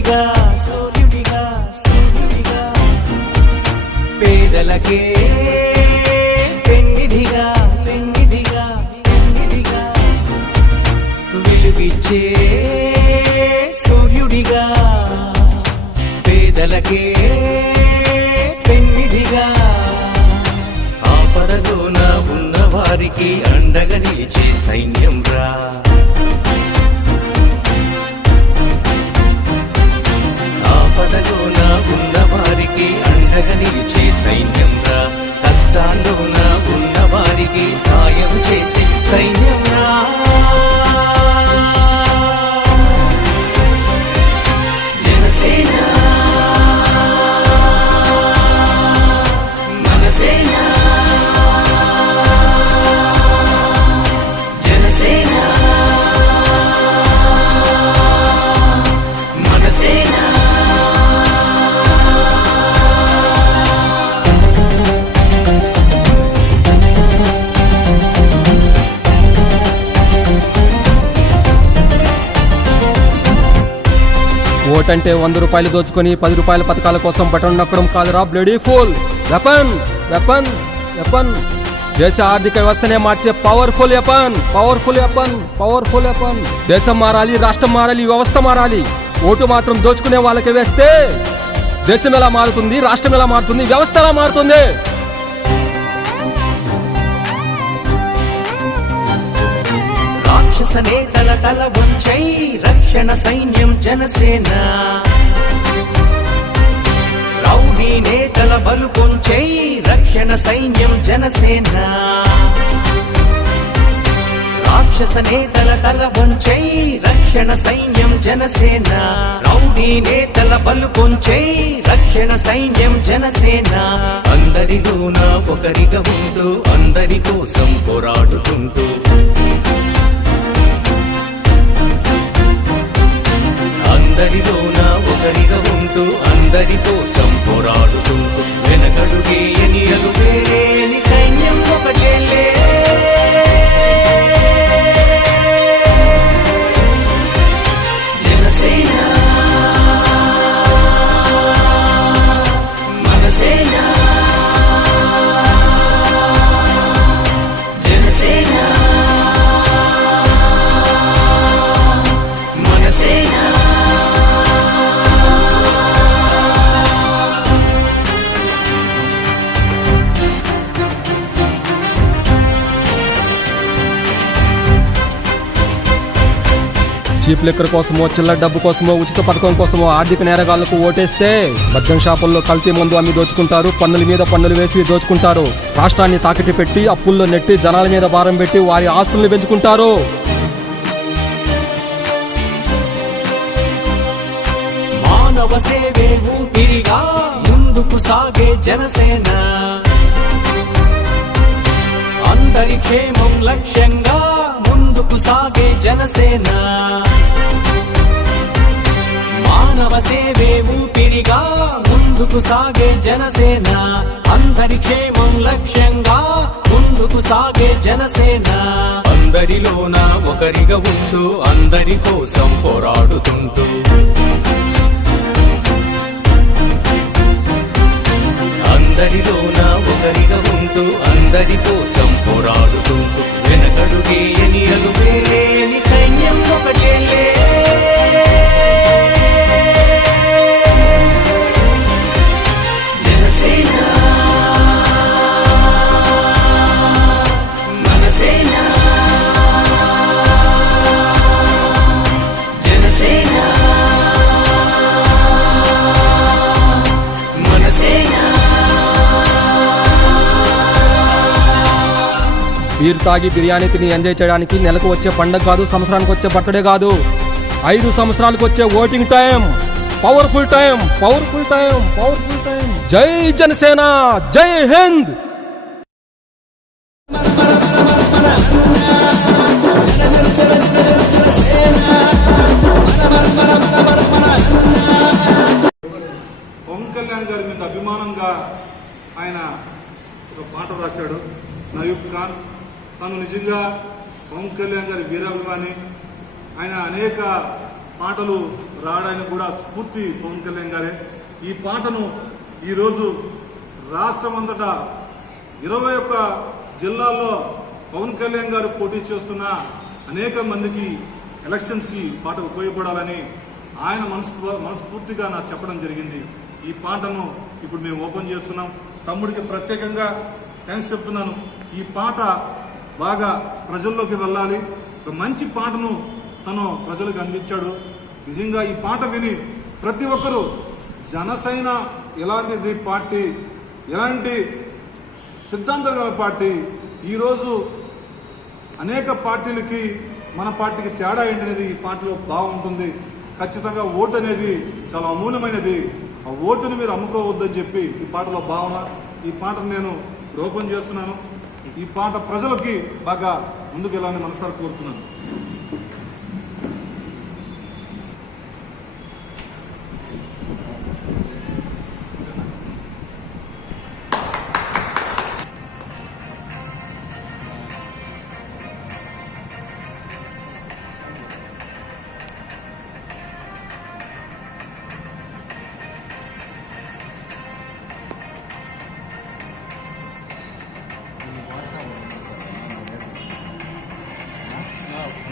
సూర్యుడిగా సూర్యుడిగా సూర్యుడిగా. పేదలకే పెన్నిధిగా పెన్నిధిగా పెన్నిధిగా. విలువిచ్చే సూర్యుడిగా. పేదలకే పెన్నిధిగా. ఆపదలో ఉన్న వారికి అండగా నిలిచే సైన్యం రా అంటే వంద రూపాయలు దోచుకొని పది రూపాయల పథకాల కోసం బటన్ నొక్కడం కాదురా bloody fool. Weapon weapon weapon. దేశ ఆర్థిక వ్యవస్థనే మార్చే powerful weapon powerful weapon powerful weapon దేశం మారాలి రాష్ట్రం మారాలి వ్యవస్థ మారాలి. ఓటు మాత్రం దోచుకునే వాళ్ళకి వేస్తే దేశం ఎలా మారుతుంది రాష్ట్రం ఎలా మారుతుంది వ్యవస్థ ఎలా మారుతుంది? రాక్షస నేతల తల ఉంచై రక్షణ సైన్యం జనసేన. రౌడీ నేతల బలు పొంచై రక్షణ సైన్యం జనసేన. రాక్షస నేతల తల వంచై రక్షణ సైన్యం జనసేన. రౌడీ నేతల బలు పొంచై రక్షణ సైన్యం జనసేన. అందరిలోన ఒకరిగా ఉంటూ అందరి కోసం పోరాడుతుంటూ అందరిలోన ఒకరిగా ఉంటూ అందరి కోసం పోరాడుతూ వెనకడుగే ఎనియలుగే చీప్ లిక్కర్ కోసమో చిల్లర డబ్బు కోసమో ఉచిత పథకం కోసమో ఆర్థిక నేరగాళ్ళకు ఓటేస్తే మద్యం షాపుల్లో కల్తీ మందు అమ్మి దోచుకుంటారు పన్నుల మీద పన్నులు వేసి దోచుకుంటారు. రాష్ట్రాన్ని తాకటి పెట్టి అప్పుల్లో నెట్టి జనాల మీద భారం పెట్టి వారి ఆస్తుల్ని పెంచుకుంటారు. మానవ సేవే ఊపిరిగా ముందుకు సాగే జనసేన. అందరి క్షేమం లక్ష్యంగా ముందుకు సాగే జనసేన. మానవ సేవే ఊపిరిగా ముందుకు సాగే జనసేన. అందరి క్షేమం లక్ష్యంగా ముందుకు సాగే జనసేన. అందరిలోన ఒకరిగా ఉంటూ అందరి కోసం పోరాడుతుంటూ. అందరిలోన ఒకరిగా ఉంటూ అందరి కోసం పోరాడుతుంటూ వెనకడుగేయని అలుపేని సైన్యం ఒకటే బీర్ తాగి బిర్యానీ తిని ఎంజాయ్ చేయడానికి నెలకు వచ్చే పండగ కాదు సంవత్సరానికి వచ్చే బర్త్డే కాదు. ఐదు సంవత్సరాలకు వచ్చే voting time powerful time powerful time powerful time. జై జనసేన జై హింద్. పవన్ కళ్యాణ్ గారి మీద అభిమానంగా ఆయన ఒక పాట రాశాడు నయూబ్ ఖాన్. తను నిజంగా పవన్ కళ్యాణ్ గారి వీరాభిమాని. ఆయన అనేక పాటలు రావడానికి కూడా స్ఫూర్తి పవన్ కళ్యాణ్ గారే. ఈ పాటను ఈరోజు రాష్ట్రం అంతటా ఇరవై ఒక్క జిల్లాల్లో పవన్ కళ్యాణ్ గారు పోటీ చేస్తున్న అనేక మందికి ఎలక్షన్స్కి పాట ఉపయోగపడాలని ఆయన మనసు మనస్ఫూర్తిగా నాకు చెప్పడం జరిగింది. ఈ పాటను ఇప్పుడు మేము ఓపెన్ చేస్తున్నాం. తమ్ముడికి ప్రత్యేకంగా థ్యాంక్స్ చెప్తున్నాను. ఈ పాట బాగా ప్రజల్లోకి వెళ్ళాలి. ఒక మంచి పాటను తను ప్రజలకు అందించాడు. నిజంగా ఈ పాట విని ప్రతి ఒక్కరూ జనసేన ఎలాంటిది పార్టీ ఎలాంటి సిద్ధాంతం గల పార్టీ ఈరోజు అనేక పార్టీలకి మన పార్టీకి తేడా ఏంటనేది ఈ పార్టీలో భావం ఉంటుంది ఖచ్చితంగా ఓటు అనేది చాలా అమూల్యమైనది. ఆ ఓటుని మీరు అమ్ముకోవద్దని చెప్పి ఈ పాటలో భావన ఈ పాటను నేను రూపం చేస్తున్నాను. ఈ పాట ప్రజలకి బాగా ముందుకెళ్ళాలని మనసారి కోరుతున్నాను.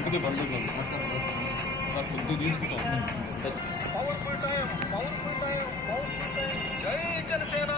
అందుకే బంధువులు సార్ తీసుకుంటాం powerful time powerful time powerful time జై జనసేన!